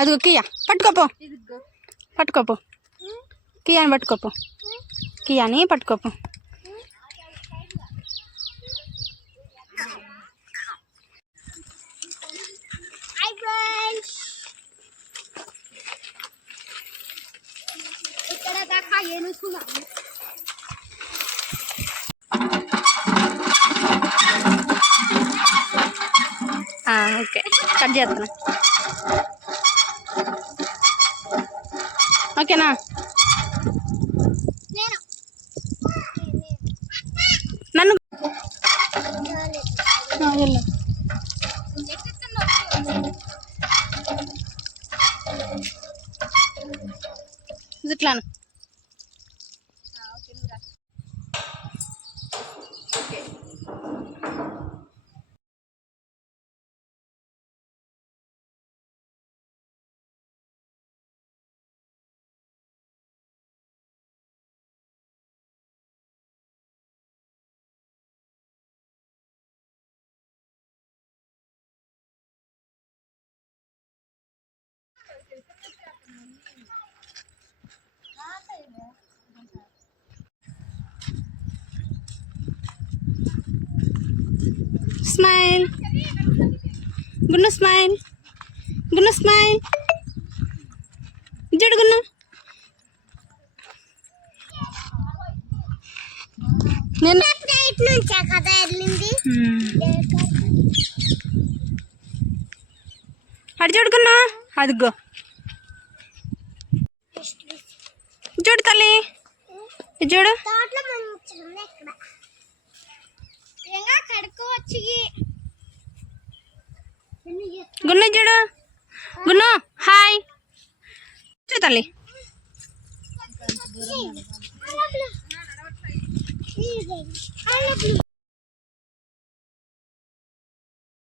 అదిగో కియా పట్టుకోపో పట్టుకోపో కియాని పట్టుకోపో కియాని పట్టుకోపో. ఇక్కడ దాకా ఏనుకున్నా ఓకే కట్ చేస్తున్నా. ఓకేనా? నన్ను వెళ్ళు. ఇట్లాను స్మైల్ గున్న స్మైల్ గున్న స్మైల్ జడు గున్న నేను అటు చూడుకున్నా అదిగో చూడు తల్లి చూడు గున్న చూడు గున్న హాయ్ చూ తల్లి